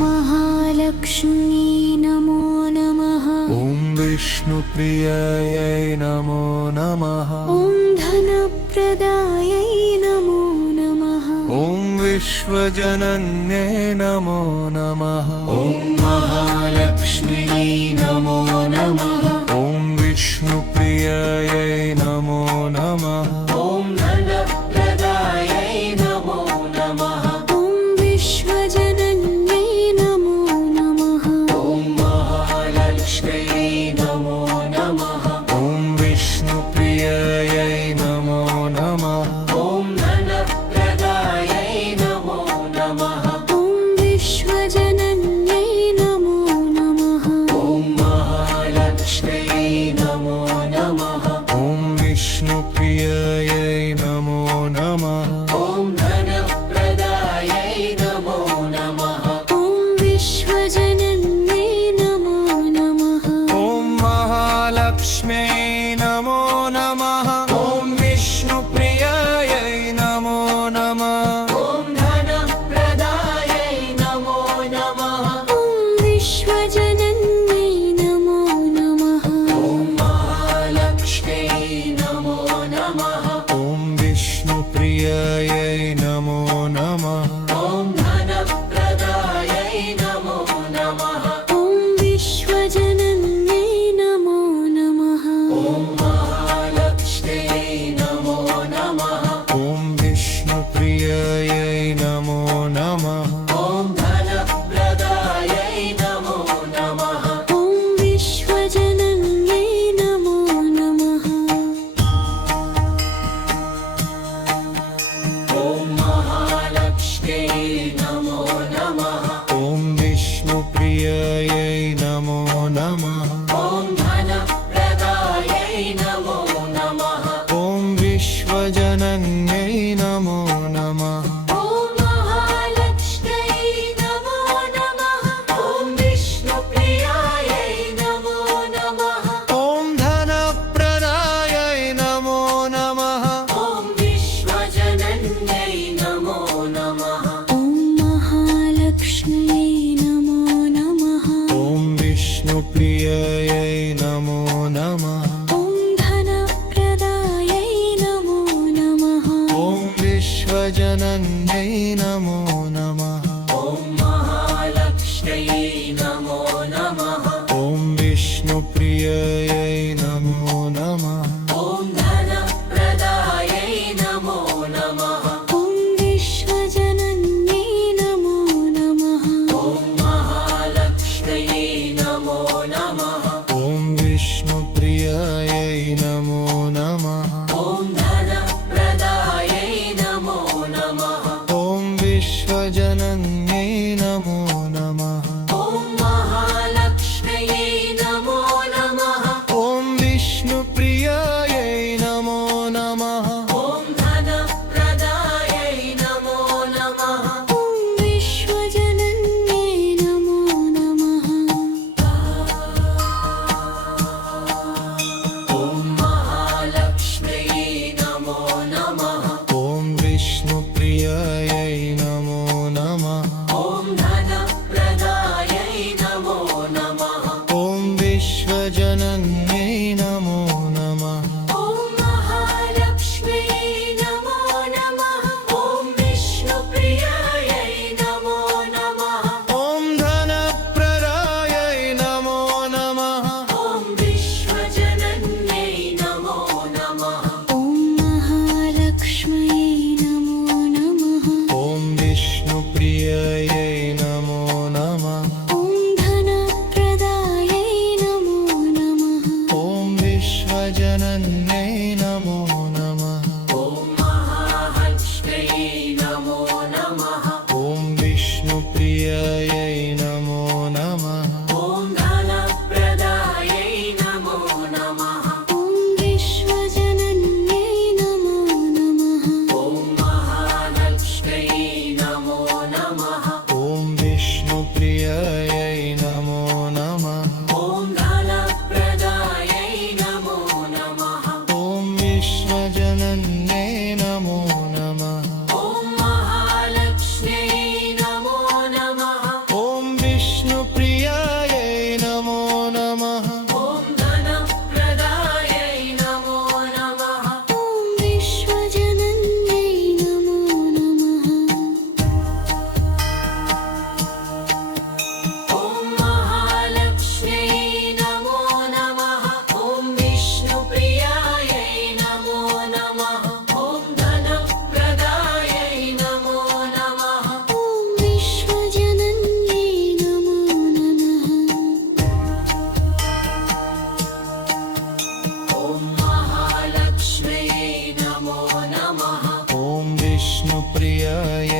महालक्ष्मी नमो नमः। विष्णुप्रियायै नमो नमः। धनप्रदायै नमो नमः। विश्वजनन्यै नमो नमः। महालक्ष्मी नमो नमः। विष्णुप्रियायै नमो नमः। धनप्रदायै नमो नमः। विश्वजनन्यै नमो नमः। महालक्ष्मी नमो नमः। विष्णुप्रियायै नमो नमः। धनप्रदायै नमो नमः। विश्वजनन्यै नमो नमः। महालक्ष्मी नमो नमः। विष्णुप्रियायै नमो नमः। धनप्रदायै नमो नमः। विश्वजनन्यै नमो नमः। महालक्ष्मी नमो नमः। विष्णुप्रियायै नमो नमः। धनप्रदायै नमो नमः। विश्वजनन्यै नमो नमः। महालक्ष्मी नमो नमः। विष्णुप्रियायै नमो नमः। धनप्रदायै नमो नमः। विश्वजनन्यै नमो नमः। महालक्ष्मी नमो नमः। विष्णुप्रियायै नमो नमः। धनप्रदायै नमो नमः। विश्वजनन्यै नमो नमः। महालक्ष्मी नमो नमः। विष्णुप्रियायै नमो नमः। धनप्रदायै नमो नमः। विश्वजनन्यै नमो नमः। महालक्ष्म्यै नमो नमः। विष्णुप्रियायै नमो नमः। धनप्रदायै नमो नमः। विश्वजनन्यै नमो नमः। महालक्ष्म्यै नमो नमः। विष्णुप्रियायै नमो नमः। धनप्रदायै नमो नमः। विश्वजनन्यै नमो नमः। महालक्ष्मी नमो नमः। विष्णुप्रियायै नमो नमः। धनप्रदायै नमो नमः। विश्वजनन्यै नमो नमः। महालक्ष्मी नमो नमः। विष्णुप्रियायै नमो नमः। धनप्रदायै नमो नमः। प्रियाय